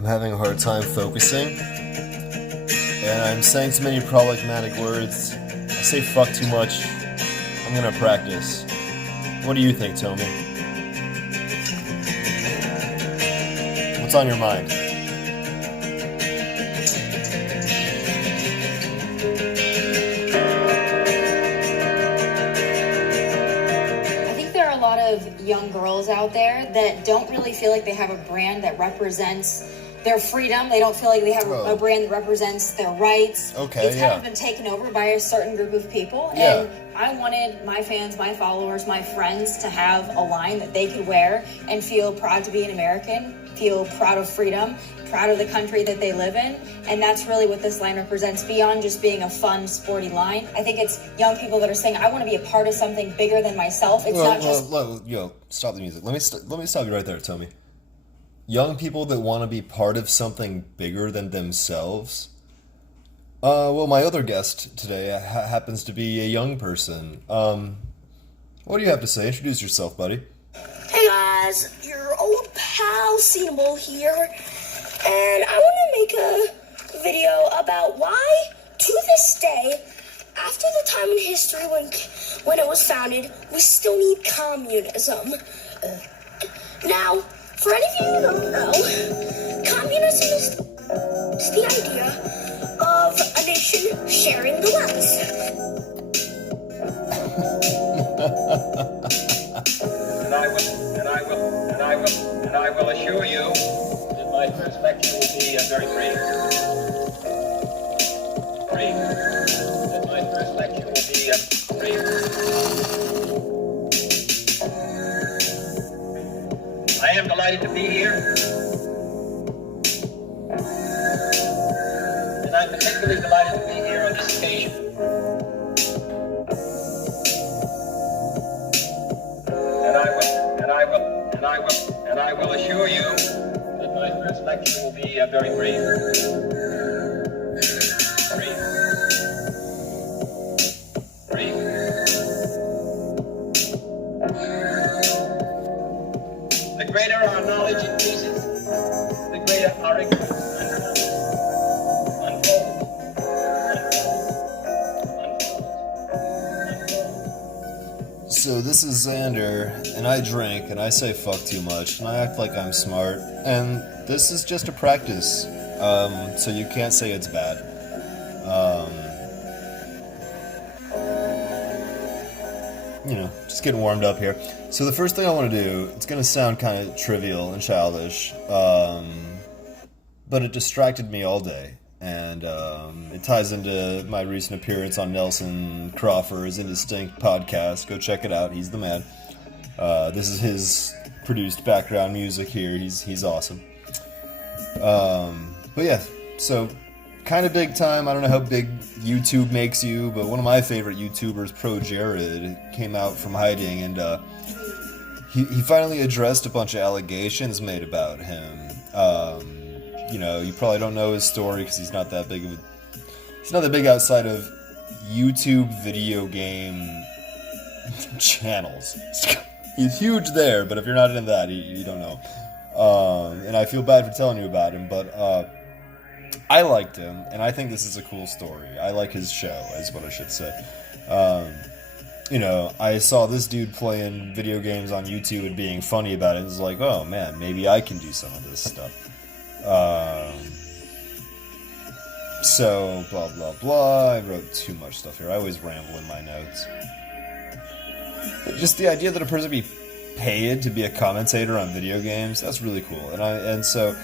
I'm having a hard time focusing, and I'm saying too many problematic words. I say fuck too much. I'm gonna practice. What do you think, Tommy? What's on your mind? Young girls out there that don't really feel like they have a brand that represents their freedom. They don't feel like they have a brand that represents their rights. Okay, it's kind of been taken over by a certain group of people. Yeah. And I wanted my fans, my followers, my friends to have a line that they could wear and feel proud to be an American, feel proud of freedom, proud of the country that they live in. And that's really what this line represents, beyond just being a fun, sporty line. I think it's young people that are saying, I want to be a part of something bigger than myself. It's not just... Yo, stop the music. Let me stop you right there, Tommy. Young people that want to be part of something bigger than themselves? Well, my other guest today happens to be a young person. What do you have to say? Introduce yourself, buddy. Hey guys, your old pal Cinnamon here, and I want to make a video about why, to this day, after the time in history when it was founded, we still need communism. Now, for any of you who don't know, communism is the idea of a nation sharing the wealth. And I will assure you that my perspective will be very brief. That my perspective will be brief. I am delighted to be here. And I'm particularly delighted to be here on this occasion. And I will assure you that my perspective will be very brief. Brief. The greater our knowledge increases, the greater our ignorance unfolds. So this is Xander, and I drink, and I say fuck too much, and I act like I'm smart, and this is just a practice, so you can't say it's bad. Just getting warmed up here. So the first thing I want to do, it's going to sound kind of trivial and childish, but it distracted me all day. And it ties into my recent appearance on Nelson Crawford's Indistinct podcast. Go check it out. He's the man. This is his produced background music here. He's awesome. But yeah, so kind of big time. I don't know how big YouTube makes you, but one of my favorite YouTubers, Pro Jared, came out from hiding, and he finally addressed a bunch of allegations made about him. You probably don't know his story because he's not that big outside of YouTube video game channels. He's huge there, but if you're not into that, you don't know. And I feel bad for telling you about him, but I liked him, and I think this is a cool story. I like his show, is what I should say. I saw this dude playing video games on YouTube and being funny about it. It was like, oh man, maybe I can do some of this stuff. So, blah, blah, blah. I wrote too much stuff here. I always ramble in my notes. But just the idea that a person be paid to be a commentator on video games, that's really cool. And so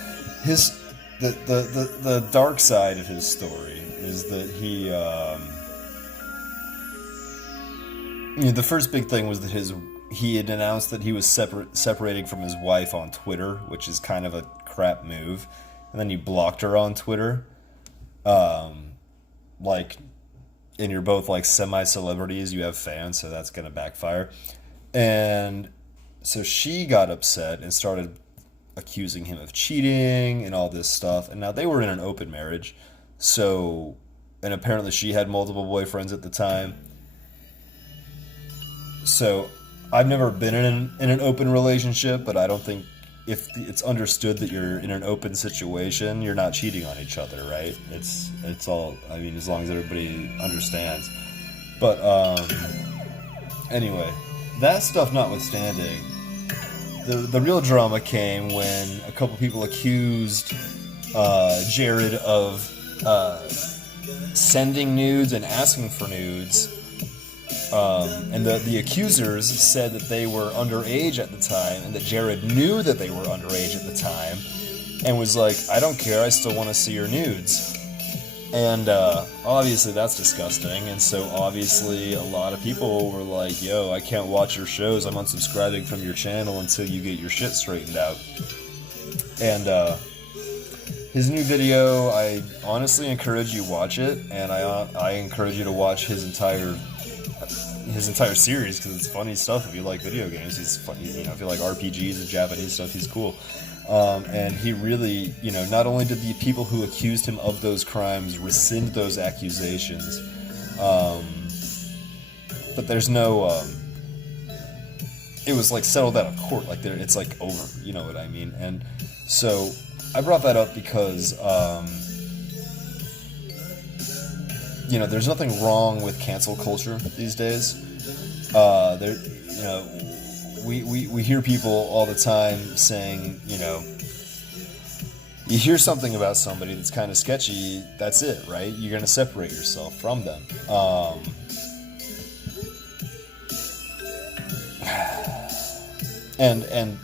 the dark side of his story is that the first big thing was that he had announced that he was separating from his wife on Twitter, which is kind of a crap move, and then he blocked her on Twitter, and you're both like semi-celebrities, you have fans, so that's gonna backfire. And so she got upset and started accusing him of cheating and all this stuff, and now they were in an open marriage, and apparently she had multiple boyfriends at the time. So I've never been in an open relationship, but I don't think if it's understood that you're in an open situation, you're not cheating on each other, right? It's all, I mean, as long as everybody understands. But anyway, that stuff notwithstanding, the real drama came when a couple people accused Jared of sending nudes and asking for nudes. And the accusers said that they were underage at the time, and that Jared knew that they were underage at the time, and was like, I don't care, I still want to see your nudes. And obviously that's disgusting, and so obviously a lot of people were like, yo, I can't watch your shows, I'm unsubscribing from your channel until you get your shit straightened out. And his new video, I honestly encourage you watch it, and I encourage you to watch his entire series, because it's funny stuff. If you like video games, he's funny. You know, if you like RPGs and Japanese stuff, he's cool. And he really, you know, not only did the people who accused him of those crimes rescind those accusations, but there's no, it was like settled out of court. Like it's like over. You know what I mean? And so I brought that up because, you know, there's nothing wrong with cancel culture these days. You know, we hear people all the time saying, you know, you hear something about somebody that's kind of sketchy, that's it, right? You're going to separate yourself from them. And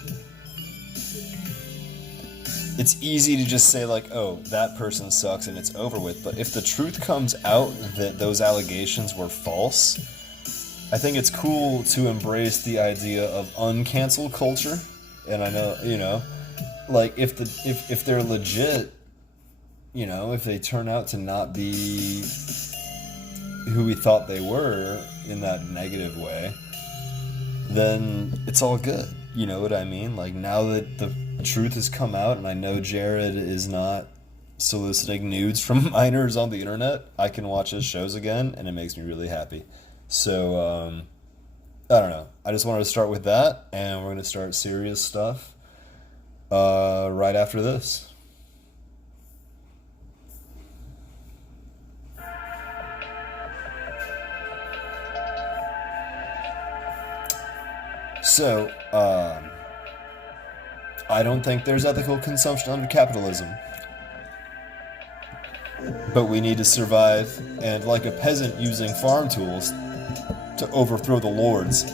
it's easy to just say, like, oh, that person sucks and it's over with. But if the truth comes out that those allegations were false, I think it's cool to embrace the idea of uncancel culture. And I know, you know, like, if they're legit, you know, if they turn out to not be who we thought they were in that negative way, then it's all good. You know what I mean? Like, now that the truth has come out, and I know Jared is not soliciting nudes from minors on the internet, I can watch his shows again, and it makes me really happy. So, I don't know. I just wanted to start with that, and we're going to start serious stuff right after this. So, I don't think there's ethical consumption under capitalism. But we need to survive, and like a peasant using farm tools to overthrow the lords,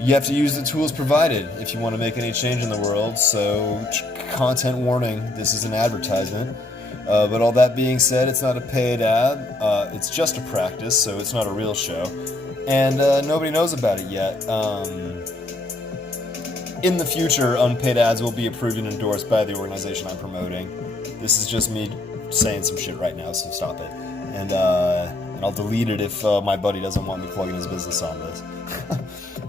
you have to use the tools provided if you want to make any change in the world. So, content warning, this is an advertisement. But all that being said, it's not a paid ad. It's just a practice, so it's not a real show. And nobody knows about it yet. In the future, unpaid ads will be approved and endorsed by the organization I'm promoting. This is just me saying some shit right now, so stop it. And I'll delete it if my buddy doesn't want me plugging his business on this.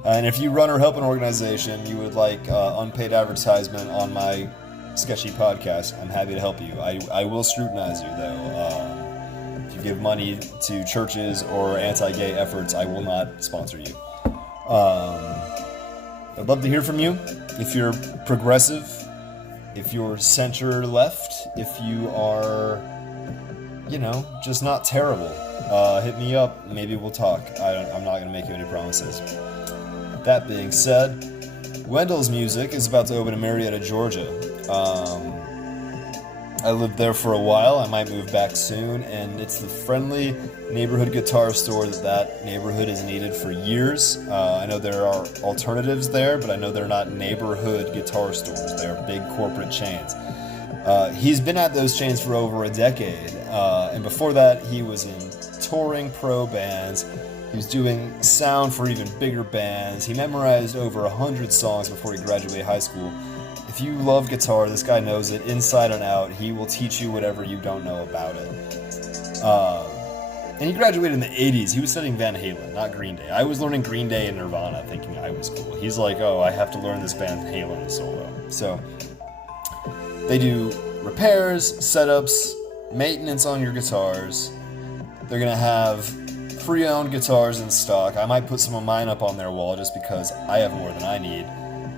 And if you run or help an organization, you would like unpaid advertisement on my sketchy podcast, I'm happy to help you. I will scrutinize you, though. If you give money to churches or anti-gay efforts, I will not sponsor you. I'd love to hear from you. If you're progressive, if you're center-left, if you are, you know, just not terrible, hit me up. Maybe we'll talk. I'm not going to make you any promises. That being said, Wendell's Music is about to open in Marietta, Georgia. I lived there for a while. I might move back soon, and it's the friendly neighborhood guitar store that neighborhood has needed for years. I know there are alternatives there, but I know they're not neighborhood guitar stores. They're big corporate chains. He's been at those chains for over a decade, and before that, he was in touring pro bands. He was doing sound for even bigger bands. He memorized over 100 songs before he graduated high school. If you love guitar, this guy knows it inside and out. He will teach you whatever you don't know about it. And he graduated in the 80s. He was studying Van Halen, not Green Day. I was learning Green Day and Nirvana thinking I was cool. He's like, oh, I have to learn this Van Halen solo. So they do repairs, setups, maintenance on your guitars. They're going to have pre-owned guitars in stock. I might put some of mine up on their wall just because I have more than I need.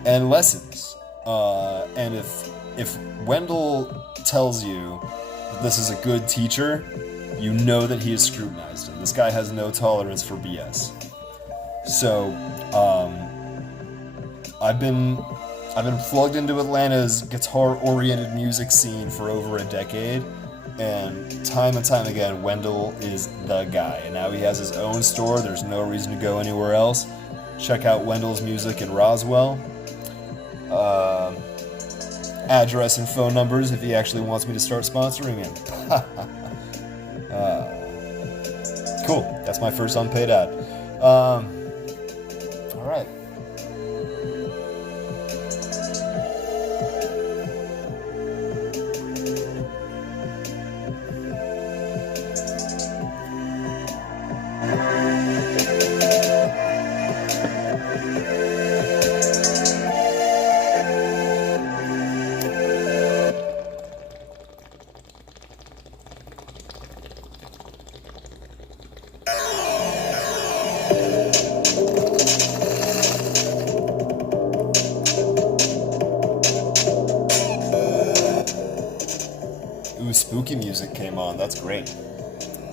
And lessons. And if Wendell tells you that this is a good teacher, you know that he has scrutinized him. This guy has no tolerance for BS. So, I've been plugged into Atlanta's guitar-oriented music scene for over a decade, and time again, Wendell is the guy. And now he has his own store. There's no reason to go anywhere else. Check out Wendell's music in Roswell. Address and phone numbers if he actually wants me to start sponsoring him. Cool. That's my first unpaid ad. All right. Spooky music came on. That's great.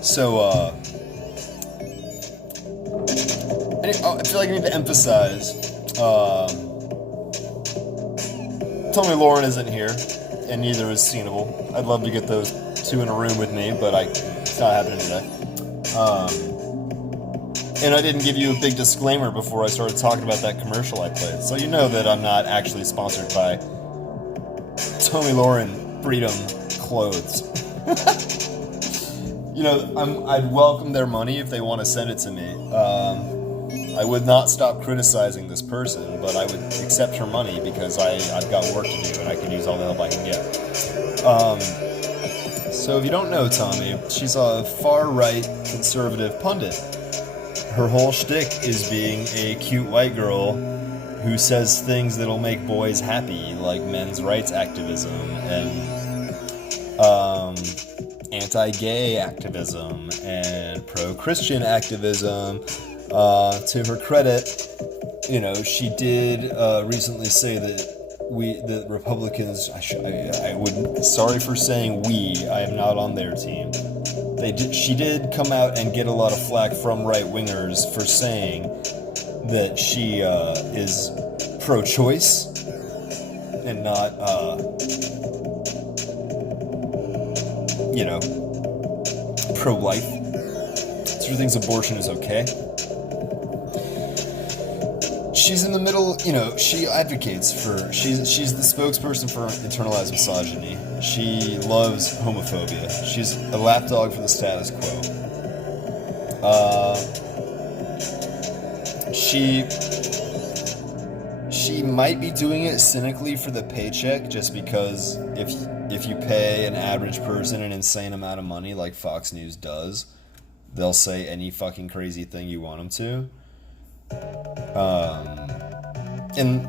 So, I feel like I need to emphasize, Tommy Lauren isn't here, and neither is Scenable. I'd love to get those two in a room with me, but it's not happening today. And I didn't give you a big disclaimer before I started talking about that commercial I played, so you know that I'm not actually sponsored by Tommy Lauren Freedom Clothes. You know, I'd welcome their money if they want to send it to me. I would not stop criticizing this person, but I would accept her money because I've got work to do and I can use all the help I can get. So if you don't know Tommy, she's a far-right conservative pundit. Her whole shtick is being a cute white girl who says things that'll make boys happy, like men's rights activism and anti-gay activism and pro-Christian activism. To her credit, you know, she did recently say that Republicans, sorry for saying we, I am not on their team. She did come out and get a lot of flack from right-wingers for saying that she is pro-choice and not, pro-life. She thinks abortion is okay. She's in the middle, she advocates for, she's the spokesperson for internalized misogyny. She loves homophobia. She's a lapdog for the status quo. She might be doing it cynically for the paycheck, just because if you pay an average person an insane amount of money like Fox News does, they'll say any fucking crazy thing you want them to. And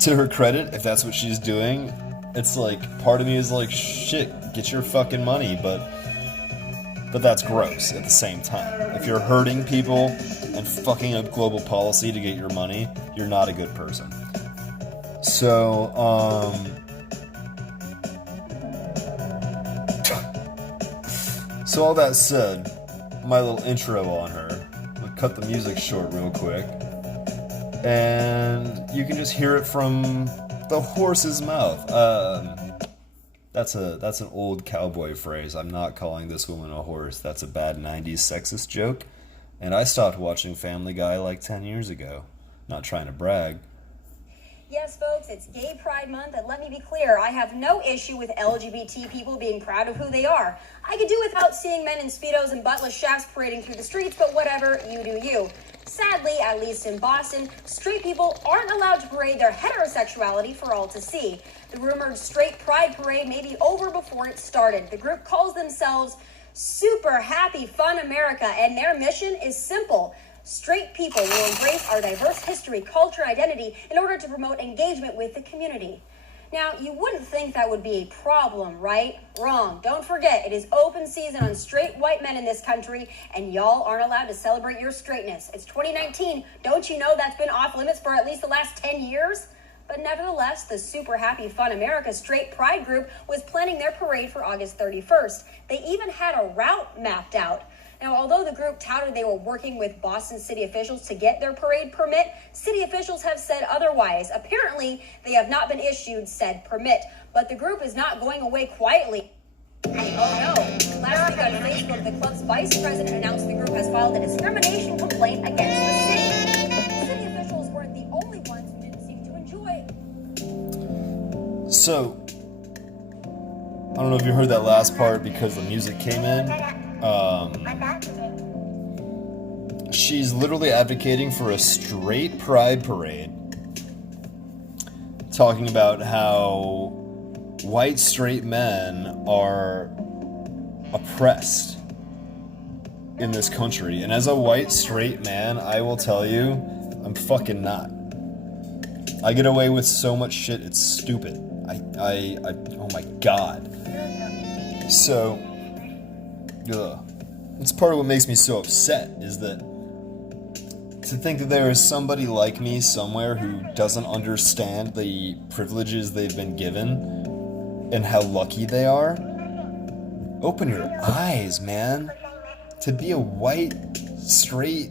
to her credit, if that's what she's doing, it's like, part of me is like, shit, get your fucking money, but that's gross at the same time. If you're hurting people and fucking up global policy to get your money, you're not a good person. So, so all that said, my little intro on her, I'll cut the music short real quick. And you can just hear it from the horse's mouth. That's an old cowboy phrase. I'm not calling this woman a horse. That's a bad 90s sexist joke. And I stopped watching Family Guy like 10 years ago. Not trying to brag. Yes, folks, it's Gay Pride Month, and let me be clear, I have no issue with LGBT people being proud of who they are. I could do without seeing men in Speedos and buttless shafts parading through the streets, but whatever, you do you. Sadly, at least in Boston, straight people aren't allowed to parade their heterosexuality for all to see. The rumored straight pride parade may be over before it started. The group calls themselves Super Happy Fun America, and their mission is simple. Straight people will embrace our diverse history, culture, and identity in order to promote engagement with the community. Now, you wouldn't think that would be a problem, right? Wrong. Don't forget, it is open season on straight white men in this country, and y'all aren't allowed to celebrate your straightness. It's 2019. Don't you know that's been off limits for at least the last 10 years? But nevertheless, the Super Happy Fun America Straight Pride group was planning their parade for August 31st. They even had a route mapped out. Now, although the group touted they were working with Boston city officials to get their parade permit, city officials have said otherwise. Apparently, they have not been issued said permit, but the group is not going away quietly. Oh no. Last week on Facebook, the club's vice president announced the group has filed a discrimination complaint against the city. City officials weren't the only ones who didn't seem to enjoy it. So, I don't know if you heard that last part because the music came in. She's literally advocating for a straight pride parade, talking about how white straight men are oppressed in this country. And as a white straight man, I will tell you, I'm fucking not. I get away with so much shit, it's stupid. I oh my god. So, it's part of what makes me so upset, is that to think that there is somebody like me somewhere who doesn't understand the privileges they've been given and how lucky they are. Open your eyes, man. To be a white, straight,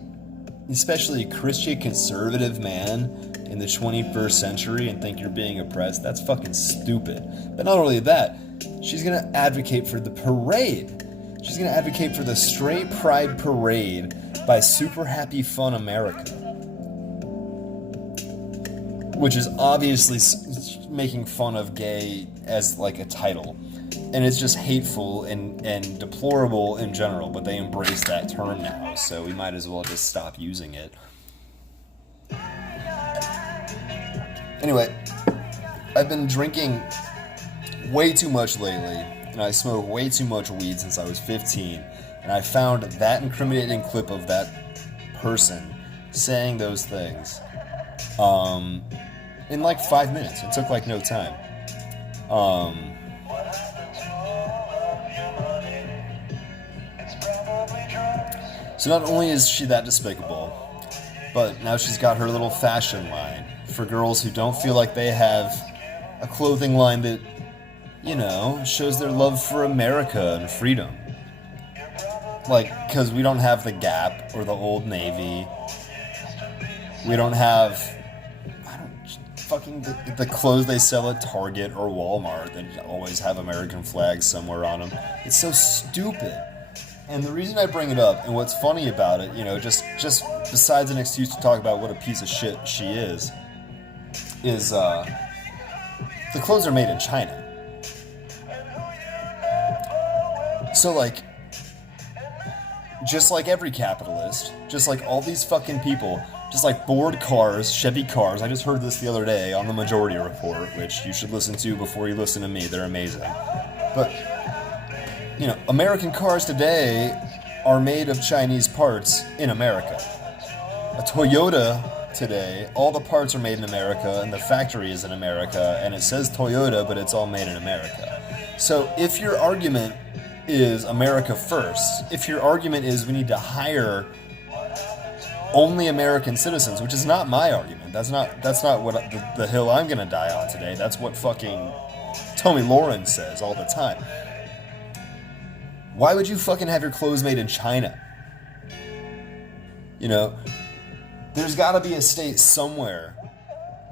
especially a Christian conservative man in the 21st century and think you're being oppressed, that's fucking stupid. But not only that, she's gonna advocate for the parade. She's gonna advocate for the Straight Pride Parade by Super Happy Fun America, which is obviously making fun of gay as like a title, and it's just hateful and deplorable in general, but they embrace that term now, so we might as well just stop using it. Anyway, I've been drinking way too much lately, and I smoke way too much weed since I was 15, and I found that incriminating clip of that person saying those things in like 5 minutes. It took like no time. So not only is she that despicable, but now she's got her little fashion line for girls who don't feel like they have a clothing line that, you know, shows their love for America and freedom. Like, because we don't have the Gap or the Old Navy. We don't have, the clothes they sell at Target or Walmart that always have American flags somewhere on them. It's so stupid. And the reason I bring it up, and what's funny about it, you know, just besides an excuse to talk about what a piece of shit she is the clothes are made in China. So, like, just like every capitalist, just like all these fucking people, just like Ford cars, Chevy cars. I just heard this the other day on the Majority Report, which you should listen to before you listen to me. They're amazing. But, you know, American cars today are made of Chinese parts in America. A Toyota today, all the parts are made in America, and the factory is in America, and it says Toyota, but it's all made in America. So if your argument is America first, if your argument is we need to hire only American citizens, which is not my argument, that's not what the hill I'm gonna die on today. That's what fucking Tommy Lauren says all the time. Why would you fucking have your clothes made in China? You know, there's gotta be a state somewhere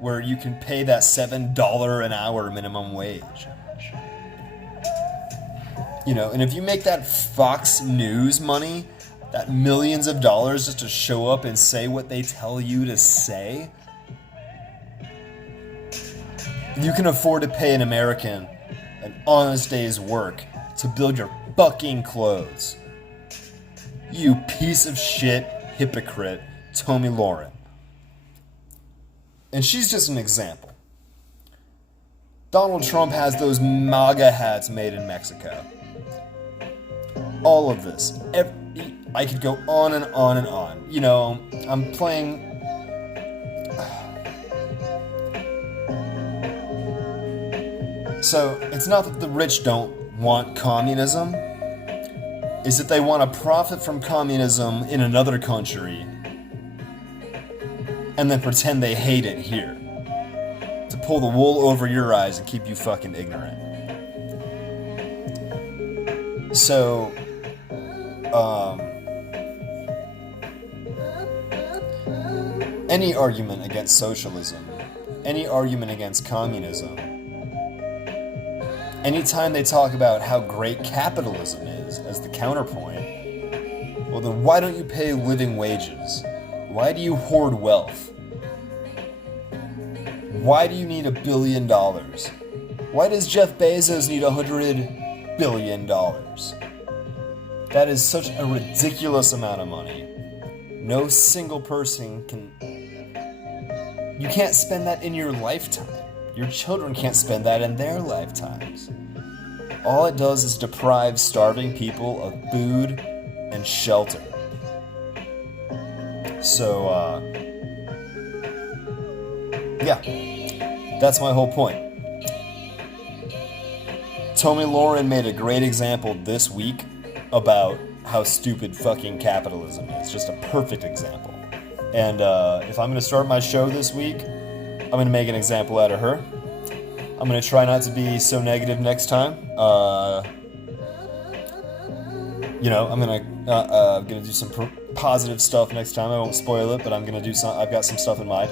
where you can pay that $7 an hour minimum wage. You know, and if you make that Fox News money, that millions of dollars just to show up and say what they tell you to say, you can afford to pay an American an honest day's work to build your fucking clothes. You piece of shit hypocrite, Tommy Lauren. And she's just an example. Donald Trump has those MAGA hats made in Mexico. All of this. I could go on and on and on. You know, I'm playing... So, it's not that the rich don't want communism. It's that they want to profit from communism in another country and then pretend they hate it here. to pull the wool over your eyes and keep you fucking ignorant. So, any argument against socialism, any argument against communism, anytime they talk about how great capitalism is as the counterpoint, well then why don't you pay living wages? Why do you hoard wealth? Why do you need $1 billion? Why does Jeff Bezos need $100 billion? That is such a ridiculous amount of money. No single person can... You can't spend that in your lifetime. Your children can't spend that in their lifetimes. All it does is deprive starving people of food and shelter. So, yeah, that's my whole point. Tomi Lahren made a great example this week about how stupid fucking capitalism is. Just a perfect example. And if I'm going to start my show this week, I'm going to make an example out of her. I'm going to try not to be so negative next time. I'm going to do some positive stuff next time. I won't spoil it, but I'm going to do some. I've got some stuff in mind.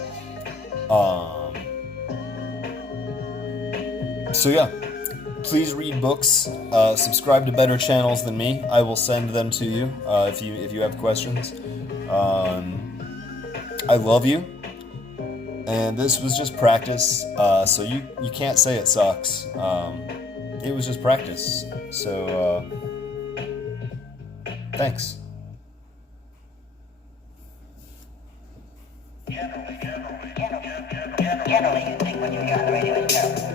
So yeah, please read books. Subscribe to better channels than me. I will send them to you if you have questions. I love you, and this was just practice. So you can't say it sucks. It was just practice. So thanks. Generally, you think when you hear on the radio is terrible.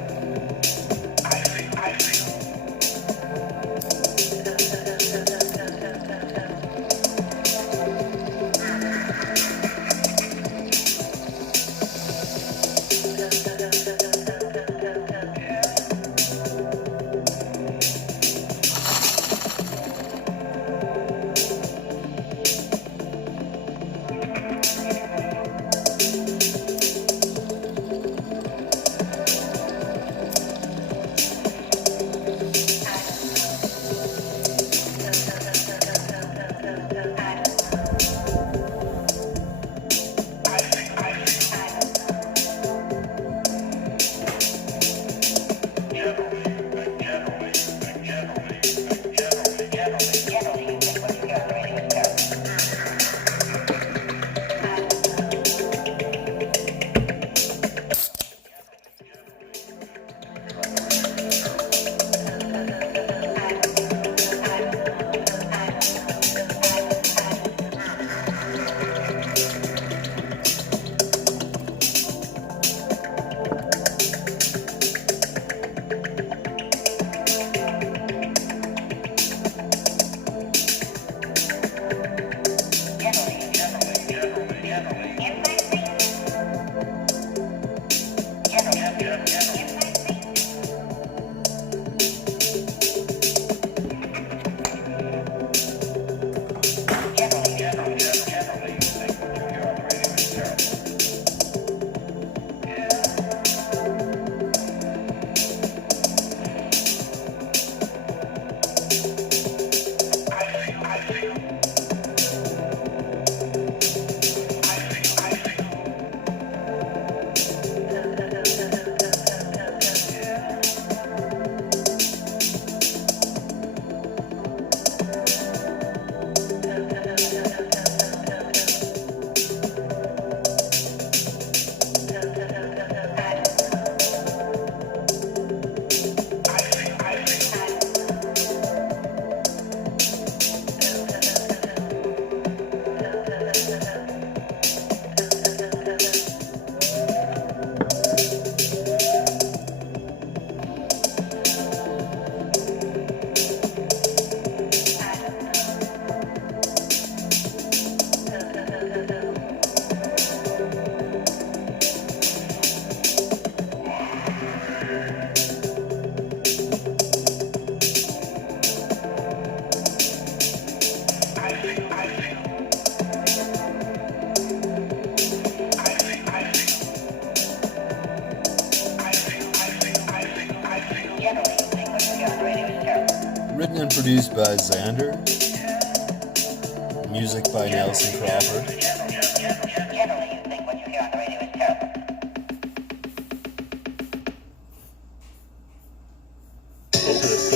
Produced by Xander. Music by Nelson Crawford. Generally, you think what you hear on the radio is terrible. Okay.